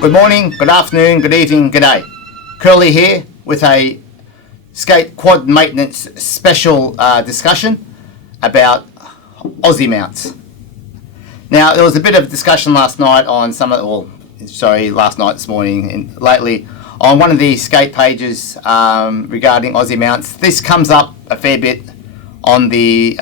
Good morning, good afternoon, good evening, good day. Curly here with a skate quad maintenance special discussion about Aussie Mounts. Now, there was a bit of discussion last night on this morning and lately on one of the skate pages regarding Aussie Mounts. This comes up a fair bit on a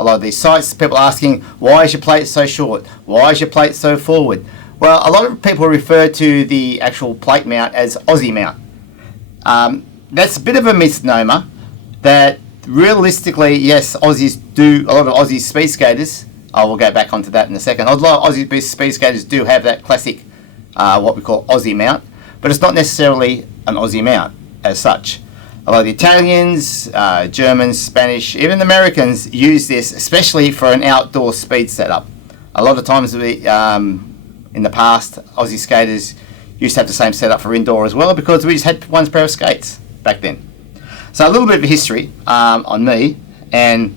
lot of these sites. People asking, why is your plate so short? Why is your plate so forward? Well, a lot of people refer to the actual plate mount as Aussie Mount. That's a bit of a misnomer. That realistically, yes, a lot of Aussie speed skaters, I will go back onto that in a second. A lot of Aussie speed skaters do have that classic, what we call Aussie mount, but it's not necessarily an Aussie mount as such. A lot of the Italians, Germans, Spanish, even the Americans use this, especially for an outdoor speed setup. A lot of times in the past, Aussie skaters used to have the same setup for indoor as well because we just had one pair of skates back then. So a little bit of history on me, and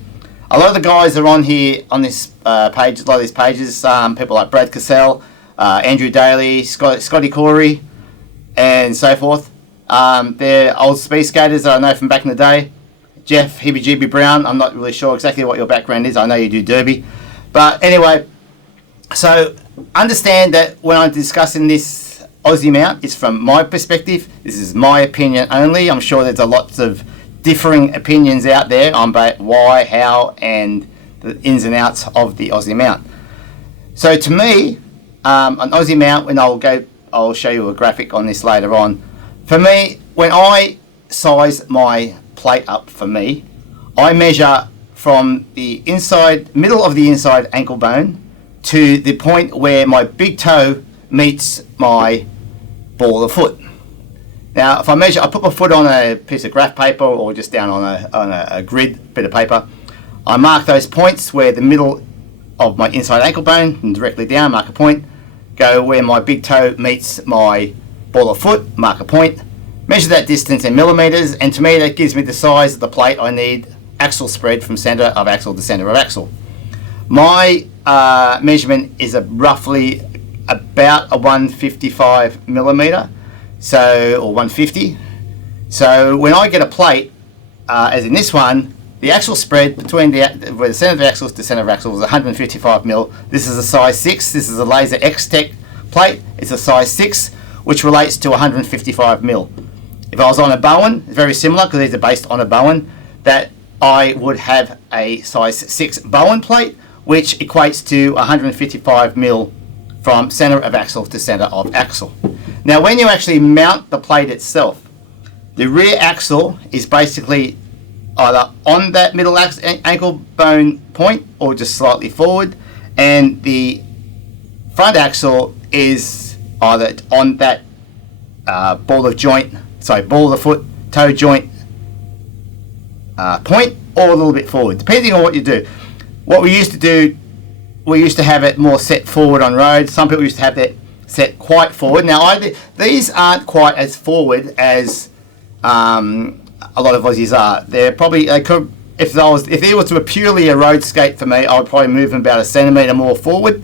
a lot of the guys are on here on this page. A lot of these pages, people like Brad Cassell, Andrew Daly, Scotty Corey, and so forth. They're old speed skaters that I know from back in the day. Jeff Heebie Brown, I'm not really sure exactly what your background is. I know you do derby, but anyway. So understand that when I'm discussing this Aussie mount, it's from my perspective. This is my opinion only. I'm sure there's lots of differing opinions out there on why, how, and the ins and outs of the Aussie mount. So to me, an Aussie mount, and I'll show you a graphic on this later on. For me, when I size my plate up I measure from the middle of the inside ankle bone to the point where my big toe meets my ball of foot. Now, if I put my foot on a piece of graph paper or just down on a grid bit of paper, I mark those points where the middle of my inside ankle bone and directly down, mark a point, go where my big toe meets my ball of foot, mark a point, measure that distance in millimeters, and to me that gives me the size of the plate I need, axle spread from center of axle to center of axle. My measurement is roughly about a 155 millimeter, or 150. So when I get a plate, as in this one, the axle spread between where the center of the axles to center of axle is 155 mil. This is a size 6. This is a Laser X-Tech plate. It's a size 6, which relates to 155 mil. If I was on a Bowen, it's very similar because these are based on a Bowen, that I would have a size 6 Bowen plate, which equates to 155 mil from center of axle to center of axle. Now, when you actually mount the plate itself, the rear axle is basically either on that middle ankle bone point or just slightly forward, and the front axle is either on that ball of the foot, toe joint point, or a little bit forward, depending on what you do. What we used to do, we used to have it more set forward on road. Some people used to have that set quite forward. Now, these aren't quite as forward as a lot of Aussies are. If it was purely a road skate for me, I would probably move them about a centimetre more forward.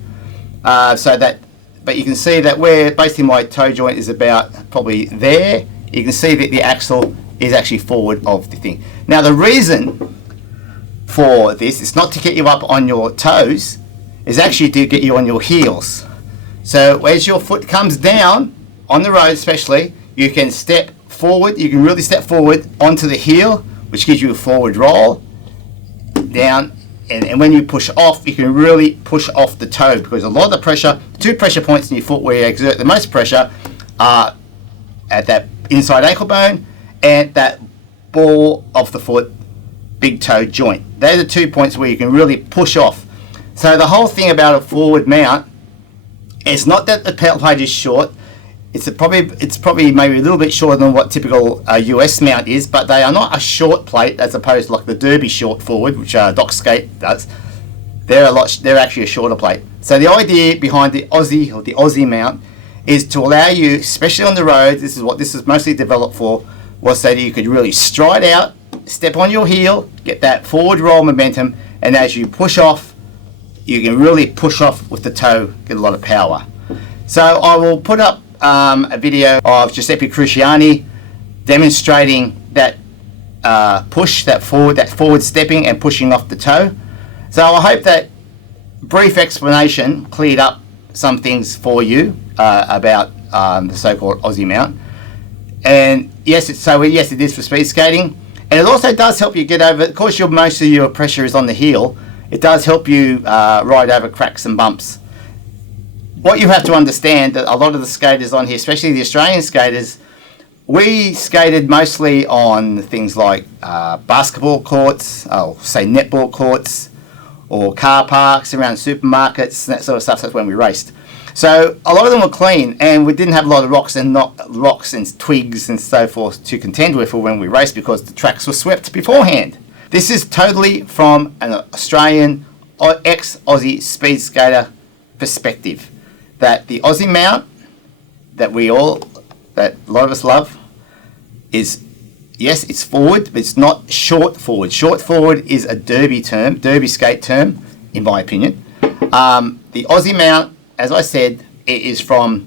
But you can see that where basically my toe joint is about probably there, you can see that the axle is actually forward of the thing. Now, the reason for this is not to get you up on your toes, is actually to get you on your heels. So as your foot comes down on the road especially, you can step forward, you can really step forward onto the heel, which gives you a forward roll down, and when you push off, you can really push off the toe, because a lot of the pressure, 2 pressure points in your foot where you exert the most pressure are at that inside ankle bone and that ball of the foot big toe joint. They're the 2 points where you can really push off. So the whole thing about a forward mount, it's not that the plate is short. It's probably maybe a little bit shorter than what typical US mount is, but they are not a short plate as opposed to like the derby short forward, which Doc Skate does. They're actually a shorter plate. So the idea behind the Aussie mount is to allow you, especially on the road, this is what this is mostly developed for, was so that you could really stride out, step on your heel, get that forward roll momentum, and as you push off, you can really push off with the toe, get a lot of power. So I will put up a video of Giuseppe Cruciani demonstrating that push, that forward stepping and pushing off the toe. So I hope that brief explanation cleared up some things for you about the so-called Aussie Mount. And yes, it is for speed skating, and it also does help you get over. Of course, most of your pressure is on the heel. It does help you ride over cracks and bumps. What you have to understand that a lot of the skaters on here, especially the Australian skaters, we skated mostly on things like basketball courts, say netball courts, or car parks around supermarkets, and that sort of stuff. That's when we raced. So a lot of them were clean, and we didn't have a lot of rocks and twigs and so forth to contend with for when we raced, because the tracks were swept beforehand. This is totally from an Australian ex-Aussie speed skater perspective. That the Aussie Mount that a lot of us love is, yes, it's forward, but it's not short forward. Short forward is a derby skate term, in my opinion. The Aussie Mount, as I said, it is from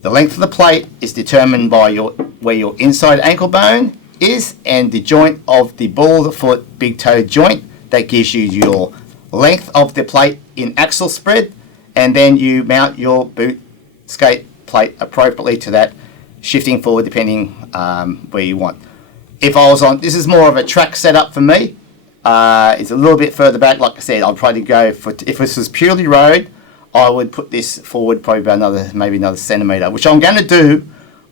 the length of the plate is determined by where your inside ankle bone is, and the joint of the ball of the foot, big toe joint, that gives you your length of the plate in axle spread, and then you mount your boot skate plate appropriately to that, shifting forward depending where you want. If I was on, this is more of a track setup for me. It's a little bit further back. Like I said, I'd probably go for, if this was purely road, I would put this forward probably about maybe another centimetre, which I'm going to do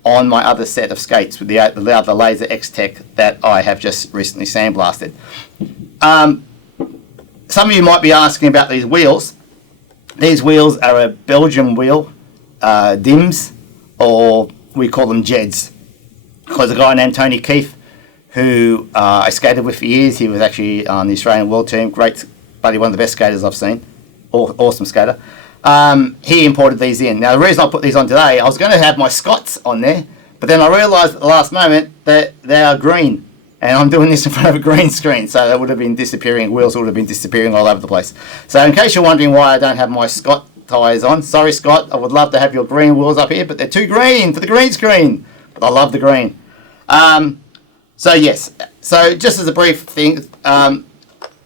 on my other set of skates with the other Laser X-Tech that I have just recently sandblasted. Some of you might be asking about these wheels. These wheels are a Belgian wheel, DIMS, or we call them Jeds, because a guy named Tony Keefe, who I skated with for years, he was actually on the Australian World Team, great buddy, one of the best skaters I've seen, awesome skater. He imported these in. Now the reason I put these on today, I was going to have my Scots on there, but then I realised at the last moment that they are green, and I'm doing this in front of a green screen, so they would have been disappearing, wheels would have been disappearing all over the place. So in case you're wondering why I don't have my Scott tyres on, sorry Scott, I would love to have your green wheels up here, but they're too green for the green screen, but I love the green. So yes, so just as a brief thing,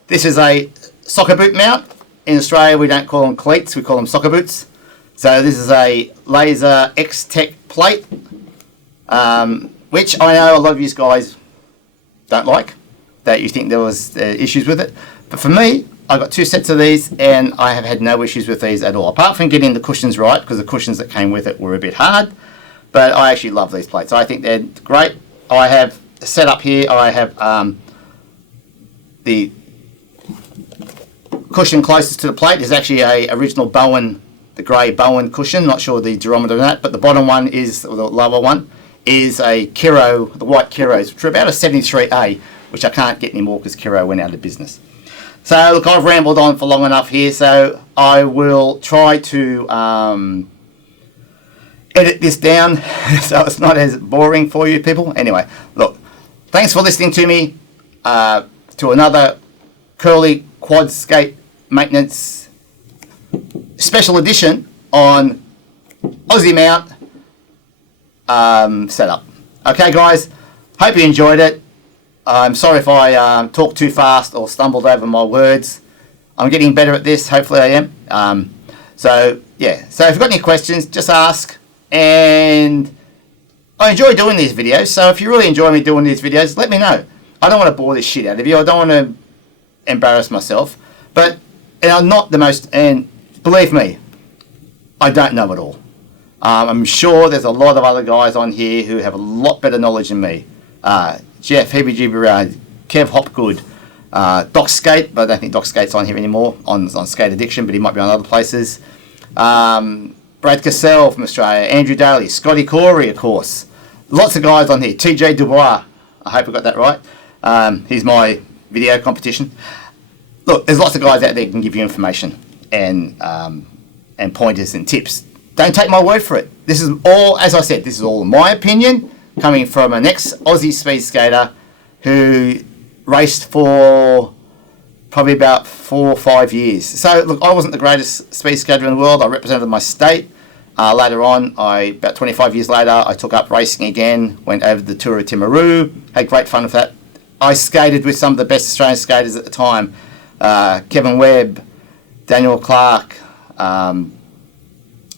this is a soccer boot mount. In Australia we don't call them cleats, we call them soccer boots. So this is a Laser X-Tech plate, which I know a lot of you guys don't like, that you think there was issues with it. But for me, I got 2 sets of these and I have had no issues with these at all, apart from getting the cushions right, because the cushions that came with it were a bit hard. But I actually love these plates. I think they're great. I have set up here, I have the cushion closest to the plate is actually a original Bowen, the grey Bowen cushion, not sure the durometer on that, but the bottom one is, or the lower one, is a Kiro, the white Kiros, which are about a 73A, which I can't get anymore because Kiro went out of business. So look, I've rambled on for long enough here, so I will try to edit this down so it's not as boring for you people. Anyway, look, thanks for listening to me, to another Curly Quad Skate Maintenance special edition on Aussie Mount setup. Okay guys, hope you enjoyed it. I'm sorry if I talked too fast or stumbled over my words. I'm getting better at this, hopefully I am. So yeah, so if you've got any questions, just ask. And I enjoy doing these videos, so if you really enjoy me doing these videos, let me know. I don't want to bore this shit out of you, I don't want to embarrass myself, but and I'm not the most, and believe me, I don't know it all. I'm sure there's a lot of other guys on here who have a lot better knowledge than me. Jeff, Heebie-Jeebie, Kev Hopgood, Doc Skate, but I don't think Doc Skate's on here anymore, on Skate Addiction, but he might be on other places. Brad Cassell from Australia, Andrew Daly, Scotty Corey, of course. Lots of guys on here. TJ Dubois, I hope I got that right. He's my video competition. Look, there's lots of guys out there who can give you information and pointers and tips. Don't take my word for it. This is all, as I said, this is all my opinion, coming from an ex-Aussie speed skater who raced for probably about 4 or 5 years. So look, I wasn't the greatest speed skater in the world. I represented my state. Later on, about 25 years later, I took up racing again, went over the Tour of Timaru, had great fun with that. I skated with some of the best Australian skaters at the time, Kevin Webb, Daniel Clark,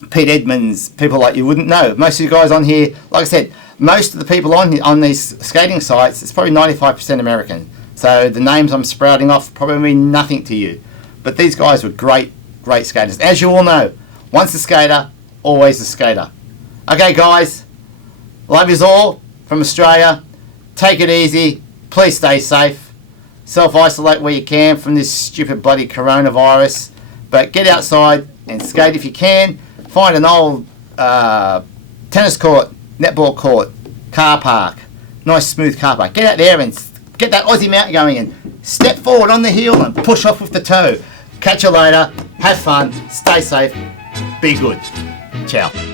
Pete Edmonds, people like you wouldn't know. Most of you guys on here, like I said, most of the people on these skating sites, it's probably 95% American. So the names I'm sprouting off probably mean nothing to you. But these guys were great skaters. As you all know, once a skater, always a skater. Okay, guys, love yous all from Australia. Take it easy. Please stay safe. Self-isolate where you can from this stupid bloody coronavirus. But get outside and skate if you can. Find an old tennis court, netball court, car park. Nice smooth car park. Get out there and get that Aussie mount going and step forward on the heel and push off with the toe. Catch you later. Have fun. Stay safe. Be good. Ciao.